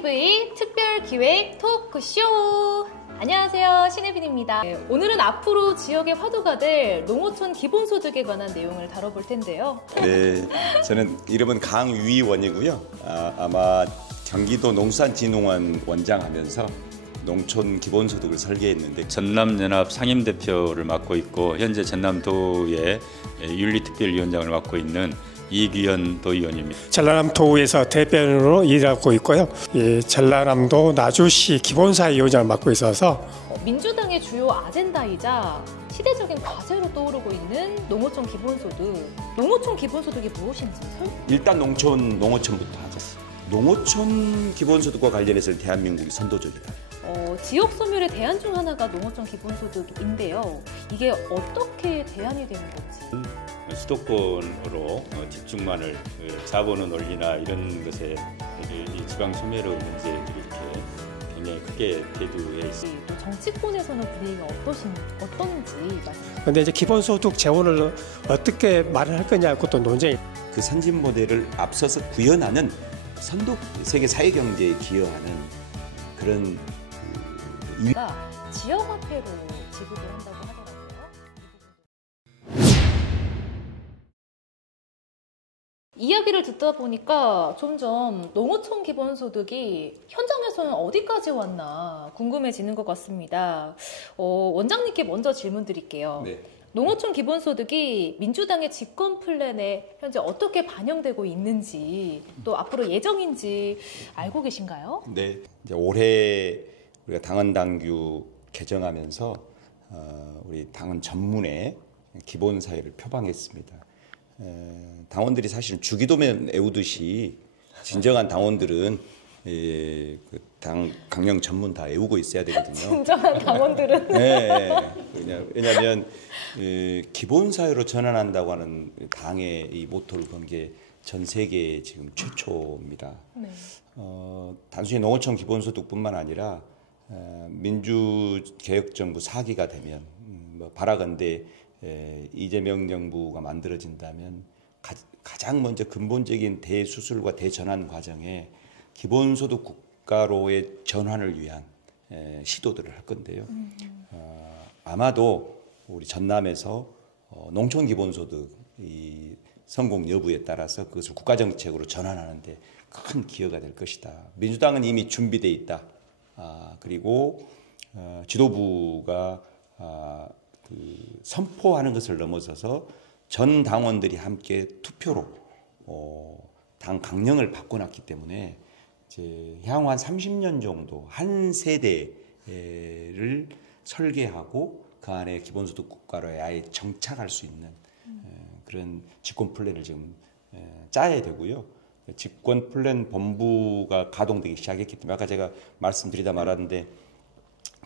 TV 특별기획 토크쇼. 안녕하세요, 신혜빈입니다. 오늘은 앞으로 지역의 화두가 될 농어촌 기본소득에 관한 내용을 다뤄볼 텐데요. 네, 저는 이름은 강위원이고요. 아마 경기도 농수산진흥원 원장하면서 농촌 기본소득을 설계했는데 전남연합 상임대표를 맡고 있고 현재 전남도의 윤리특별위원장을 맡고 있는 이규현 도의원입니다. 전라남도에서 대변인으로 일하고 있고요. 전라남도 나주시 기본사회위원장을 맡고 있어서 민주당의 주요 아젠다이자 시대적인 과제로 떠오르고 있는 농어촌 기본소득. 농어촌 기본소득이 무엇인지 일단 농어촌부터 하죠. 농어촌 기본소득과 관련해서 대한민국이 선도적이다. 지역 소멸의 대안 중 하나가 농어촌 기본소득인데요. 이게 어떻게 대안이 되는 건지. 수도권으로 집중만을 자본의 논리나 이런 것에 이 지방 소멸의 문제들이 이렇게 굉장히 크게 대두해 있습니다. 또 정치권에서는 분위기가 어떤지 말씀해주세요. 근데 이제 기본소득 재원을 어떻게 마련할 거냐 그것도 논쟁이. 그 선진 모델을 앞서서 구현하는 세계 사회 경제에 기여하는 그런 지역화폐로 지급을 한다고 하더라고요. 이야기를 듣다 보니까 점점 농어촌 기본소득이 현장에서는 어디까지 왔나 궁금해지는 것 같습니다. 원장님께 먼저 질문 드릴게요. 네. 농어촌 기본소득이 민주당의 집권 플랜에 현재 어떻게 반영되고 있는지 또 앞으로 예정인지 알고 계신가요? 네. 이제 올해 우리가 당헌 당규 개정하면서 우리 당헌 전문에 기본 사회를 표방했습니다. 당원들이 사실은 주기도면 애우듯이 진정한 당원들은 당 강령 전문 다 애우고 있어야 되거든요. 진정한 당원들은. 네. 왜냐하면 기본 사회로 전환한다고 하는 당의 이 모토를 건 게 전 세계 지금 최초입니다. 네. 단순히 농어촌 기본소득뿐만 아니라 민주개혁정부 4기가 되면 바라건대 이재명 정부가 만들어진다면 가장 먼저 근본적인 대수술과 대전환 과정에 기본소득 국가로의 전환을 위한 시도들을 할 건데요. 아마도 우리 전남에서 농촌 기본소득 이 성공 여부에 따라서 그것을 국가정책으로 전환하는 데 큰 기여가 될 것이다. 민주당은 이미 준비되어 있다. 그리고 지도부가 선포하는 것을 넘어서서 전 당원들이 함께 투표로 당 강령을 바꿔놨기 때문에 이제 향후 한 30년 정도 한 세대를 설계하고 그 안에 기본소득 국가로 아예 정착할 수 있는 그런 집권 플랜을 지금 짜야 되고요. 집권 플랜 본부가 가동되기 시작했기 때문에 아까 제가 말씀드리다 말았는데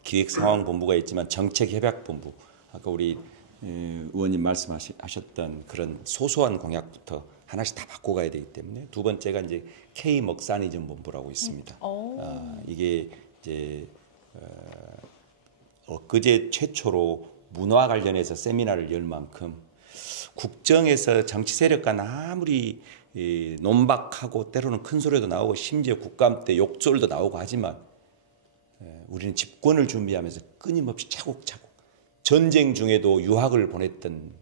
기획상황본부가 있지만 정책협약본부 아까 우리 의원님 말씀하셨던 그런 소소한 공약부터 하나씩 다 바꿔가야 되기 때문에 두 번째가 이제 K 먹사니즘 본부라고 있습니다. 이게 이제 엊그제 최초로 문화 관련해서 세미나를 열 만큼 국정에서 정치 세력 간 아무리 논박하고 때로는 큰 소리도 나오고 심지어 국감 때 욕설도 나오고 하지만 우리는 집권을 준비하면서 끊임없이 차곡차곡 전쟁 중에도 유학을 보냈던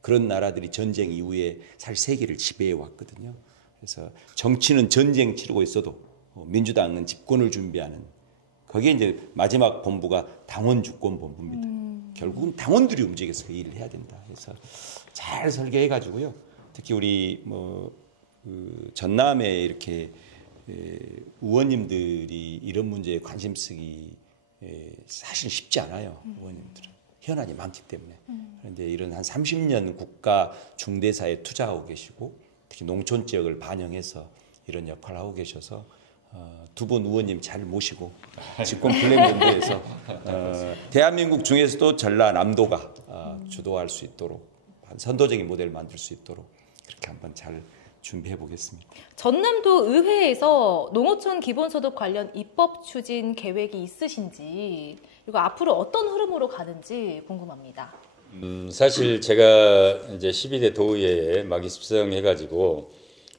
그런 나라들이 전쟁 이후에 사실 세계를 지배해 왔거든요. 그래서 정치는 전쟁 치르고 있어도 민주당은 집권을 준비하는 거기에 이제 마지막 본부가 당원 주권 본부입니다. 결국은 당원들이 움직여서 그 일을 해야 된다. 그래서 잘 설계해 가지고요. 특히 우리 전남에 이렇게 의원님들이 이런 문제에 관심 쓰기 사실 쉽지 않아요. 의원님들은 현안이 많기 때문에. 그런데 이런 한 30년 국가 중대사에 투자하고 계시고 특히 농촌 지역을 반영해서 이런 역할을 하고 계셔서 두 분 의원님 잘 모시고 집권 플랜 본부에서 대한민국 중에서도 전라남도가 주도할 수 있도록 선도적인 모델을 만들 수 있도록 그렇게 한번 잘 준비해 보겠습니다. 전남도 의회에서 농어촌 기본소득 관련 입법 추진 계획이 있으신지 그리고 앞으로 어떤 흐름으로 가는지 궁금합니다. 사실 제가 이제 12대 도의회에 막 입성해가지고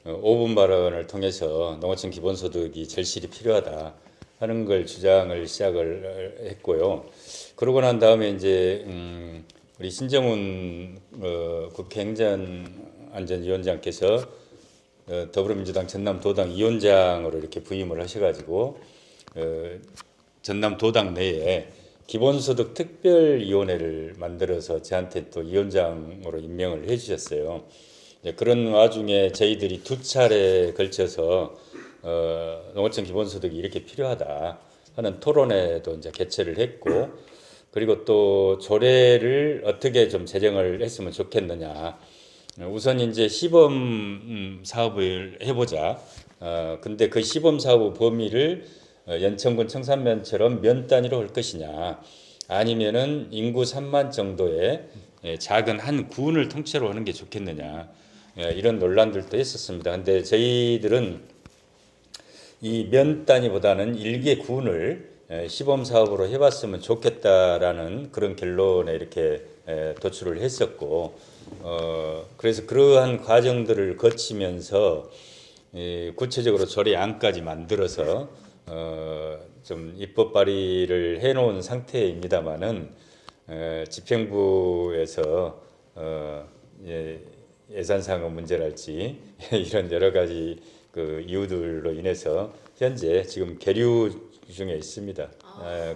5분 발언을 통해서 농어촌 기본소득이 절실히 필요하다 하는 걸 주장을 시작을 했고요. 그러고 난 다음에 이제 우리 신정훈 국회 행정안전위원장께서 더불어민주당 전남도당 위원장으로 이렇게 부임을 하셔가지고 전남도당 내에 기본소득 특별위원회를 만들어서 저한테 또 위원장으로 임명을 해주셨어요. 그런 와중에 저희들이 2차례에 걸쳐서 농어촌 기본소득이 이렇게 필요하다 하는 토론회도 이제 개최를 했고, 그리고 또 조례를 어떻게 좀 제정을 했으면 좋겠느냐. 우선 이제 시범 사업을 해보자. 근데 그 시범 사업 범위를 연천군 청산면처럼 면 단위로 할 것이냐, 아니면은 인구 3만 정도의 작은 한 군을 통째로 하는 게 좋겠느냐, 이런 논란들도 있었습니다. 근데 저희들은 이 면 단위보다는 일개 군을 시범 사업으로 해봤으면 좋겠다라는 그런 결론에 이렇게 도출을 했었고, 그래서 그러한 과정들을 거치면서 구체적으로 조례안까지 만들어서 좀 입법 발의를 해놓은 상태입니다만은 집행부에서 예산상의 문제랄지 이런 여러 가지 그 이유들로 인해서 현재 지금 계류 중에 있습니다.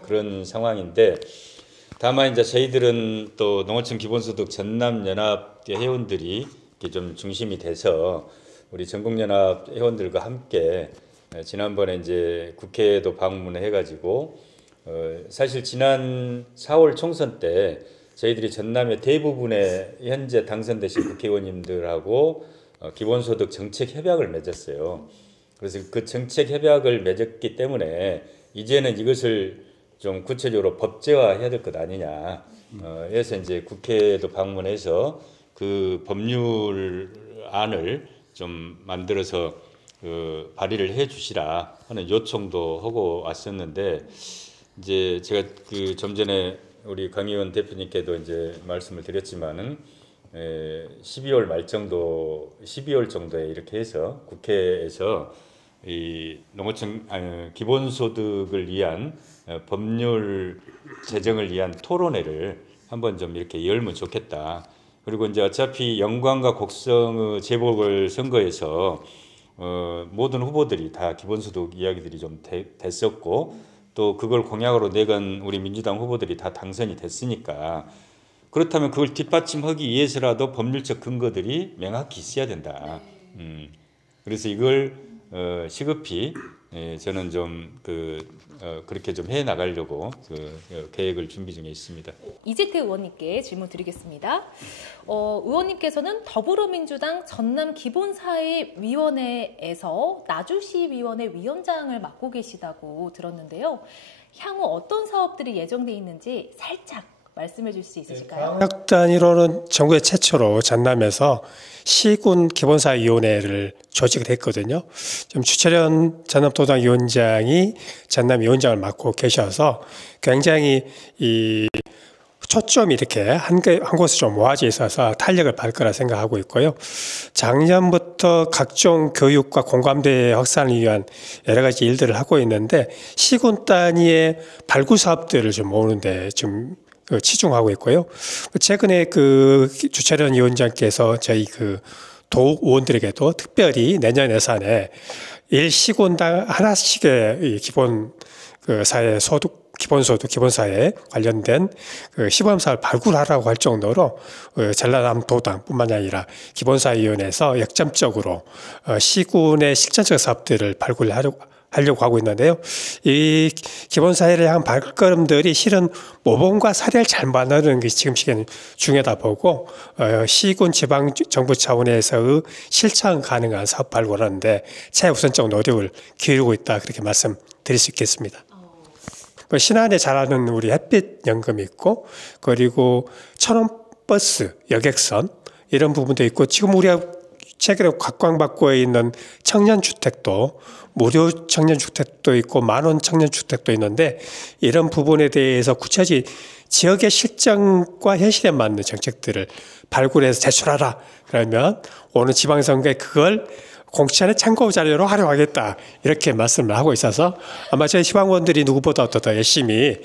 그런 상황인데, 다만 이제 저희들은 또 농어촌 기본소득 전남연합 회원들이 이렇게 좀 중심이 돼서 우리 전국연합 회원들과 함께 지난번에 이제 국회에도 방문을 해가지고 사실 지난 4월 총선 때 저희들이 전남의 대부분의 현재 당선되신 국회의원님들하고 기본소득 정책 협약을 맺었어요. 그래서 그 정책 협약을 맺었기 때문에 이제는 이것을 좀 구체적으로 법제화해야 될 것 아니냐. 그래서 이제 국회에도 방문해서 그 법률안을 좀 만들어서 발의를 해 주시라 하는 요청도 하고 왔었는데, 이제 제가 그 좀 전에 우리 강 의원 대표님께도 이제 말씀을 드렸지만은 12월 말 정도, 12월 정도에 이렇게 해서 국회에서 이 농어촌 기본소득을 위한 법률 제정을 위한 토론회를 한번 좀 이렇게 열면 좋겠다. 그리고 이제 어차피 영광과 곡성의 재보궐선거에서 모든 후보들이 다 기본소득 이야기들이 좀 됐었고, 또 그걸 공약으로 내건 우리 민주당 후보들이 다 당선이 됐으니까, 그렇다면 그걸 뒷받침하기 위해서라도 법률적 근거들이 명확히 있어야 된다. 그래서 이걸 시급히 저는 좀 그렇게 좀 해 나가려고 계획을 준비 중에 있습니다. 이재태 의원님께 질문 드리겠습니다. 의원님께서는 더불어민주당 전남기본사회위원회에서 나주시위원회 위원장을 맡고 계시다고 들었는데요. 향후 어떤 사업들이 예정돼 있는지 살짝 말씀해 줄 수 있으실까요? 광역 단위로는 전국에 최초로 전남에서 시군 기본사위원회를 조직을 했거든요. 지금 주철현 전남도당 위원장이 전남 위원장을 맡고 계셔서 굉장히 이 초점이 이렇게 한 곳에 좀 모아져 있어서 탄력을 받을 거라 생각하고 있고요. 작년부터 각종 교육과 공감대 확산을 위한 여러 가지 일들을 하고 있는데, 시군 단위의 발굴 사업들을 좀 모으는데 좀 치중하고 있고요. 최근에 그 주철현 위원장께서 저희 그 도의원들에게도 특별히 내년 예산에 1시군당 하나씩의 기본 사회 소득, 기본소득, 기본사회 관련된 시범사업을 발굴하라고 할 정도로 전라남도당뿐만 아니라 기본사회위원회에서 역점적으로 시군의 실전적 사업들을 발굴하려고 하고 있는데요. 이 기본사회를 향한 발걸음들이 실은 모범과 사례를 잘 만드는 것이 지금 시기에는 중요하다 보고, 시군 지방정부 차원에서의 실천 가능한 사업 발굴하는데 최우선적 노력을 기울이고 있다, 그렇게 말씀드릴 수 있겠습니다. 신안에 잘 아는 우리 햇빛 연금이 있고, 그리고 천원버스 여객선 이런 부분도 있고, 지금 우리가 최근에 각광받고 있는 청년주택도 무료 청년주택도 있고 만원 청년주택도 있는데, 이런 부분에 대해서 구체적인 지역의 실정과 현실에 맞는 정책들을 발굴해서 제출하라. 그러면 오늘 지방선거에 그걸 공천의 참고 자료로 활용하겠다 이렇게 말씀을 하고 있어서 아마 저희 희망원들이 누구보다도 더 열심히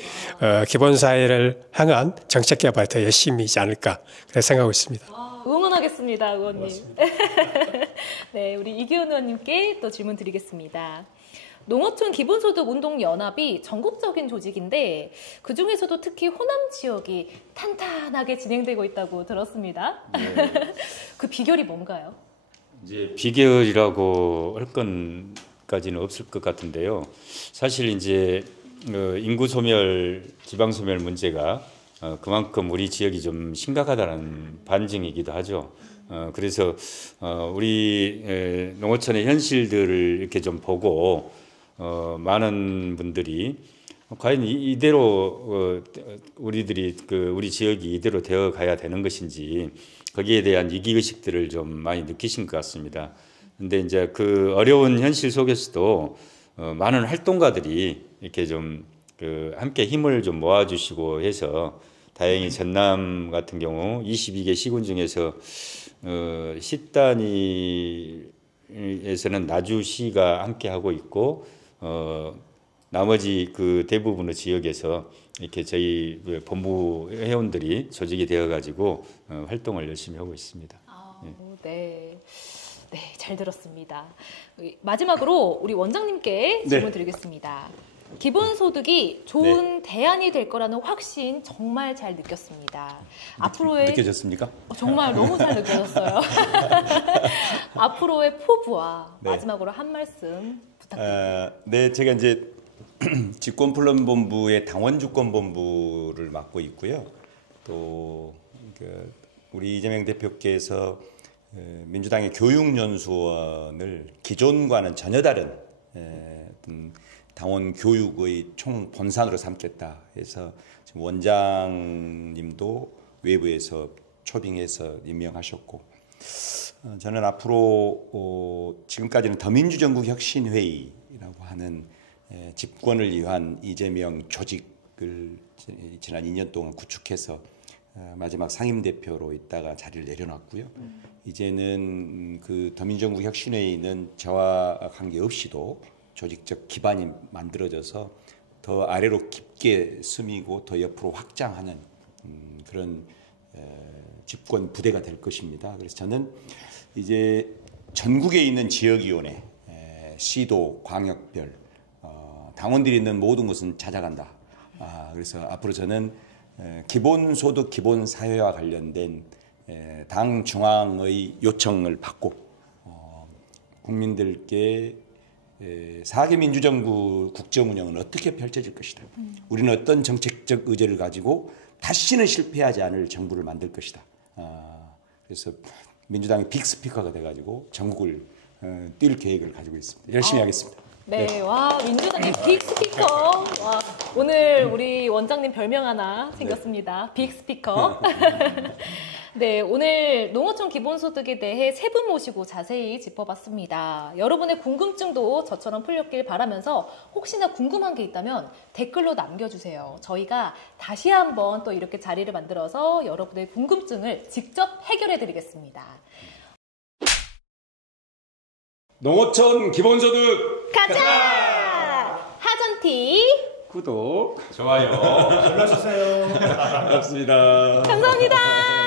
기본사회를 향한 정책 개발에 더 열심히이지 않을까 그렇게 생각하고 있습니다. 응원하겠습니다, 의원님. 네, 우리 이기훈 의원님께 또 질문 드리겠습니다. 농어촌 기본소득 운동연합이 전국적인 조직인데 그 중에서도 특히 호남 지역이 탄탄하게 진행되고 있다고 들었습니다. 네. 그 비결이 뭔가요? 이제 비결이라고 할 건까지는 없을 것 같은데요. 사실 이제 인구 소멸, 지방 소멸 문제가 그만큼 우리 지역이 좀 심각하다는 반증이기도 하죠. 그래서 우리 농어촌의 현실들을 이렇게 좀 보고 많은 분들이 과연 이대로 우리들이 우리 지역이 이대로 되어 가야 되는 것인지 거기에 대한 위기의식들을 좀 많이 느끼신 것 같습니다. 근데 이제 그 어려운 현실 속에서도 많은 활동가들이 이렇게 좀 함께 힘을 좀 모아주시고 해서 다행히 전남 같은 경우 22개 시군 중에서 시단위에서는 나주시가 함께 하고 있고 나머지 그 대부분의 지역에서 이렇게 저희 본부 회원들이 조직이 되어 가지고 활동을 열심히 하고 있습니다. 네. 네, 잘 들었습니다. 마지막으로 우리 원장님께 질문 드리겠습니다. 기본소득이 좋은 대안이 될 거라는 확신 정말 잘 느꼈습니다. 앞으로의 느껴졌습니까? 정말 너무 잘 느껴졌어요. 앞으로의 포부와 마지막으로 한 말씀 부탁드립니다. 네, 제가 이제 집권플랜본부의 당원주권본부를 맡고 있고요. 또 우리 이재명 대표께서 민주당의 교육연수원을 기존과는 전혀 다른 당원 교육의 총 본산으로 삼겠다 해서 지금 원장님도 외부에서 초빙해서 임명하셨고 저는 앞으로 지금까지는 더민주전국혁신회의라고 하는 집권을 위한 이재명 조직을 지난 2년 동안 구축해서 마지막 상임대표로 있다가 자리를 내려놨고요. 이제는 그 더민주전국혁신회의는 저와 관계없이도 조직적 기반이 만들어져서 더 아래로 깊게 스미고 더 옆으로 확장하는 그런 집권 부대가 될 것입니다. 그래서 저는 이제 전국에 있는 지역위원회, 시도, 광역별 당원들이 있는 모든 곳은 찾아간다. 그래서 앞으로 저는 기본소득, 기본사회와 관련된 당 중앙의 요청을 받고 국민들께 4개 민주정부 국정운영은 어떻게 펼쳐질 것이다. 우리는 어떤 정책적 의제를 가지고 다시는 실패하지 않을 정부를 만들 것이다. 그래서 민주당이 빅스피커가 돼가지고 전국을 뛸 계획을 가지고 있습니다. 열심히 하겠습니다. 네, 와, 민주당의 빅스피커. 와, 오늘 우리 원장님 별명 하나 생겼습니다. 빅스피커. 네, 오늘 농어촌 기본소득에 대해 세 분 모시고 자세히 짚어봤습니다. 여러분의 궁금증도 저처럼 풀렸길 바라면서 혹시나 궁금한 게 있다면 댓글로 남겨주세요. 저희가 다시 한번 또 이렇게 자리를 만들어서 여러분의 궁금증을 직접 해결해드리겠습니다. 농어촌 기본소득 가자! 하전티 구독 좋아요. 눌러주세요. 고맙습니다. 감사합니다.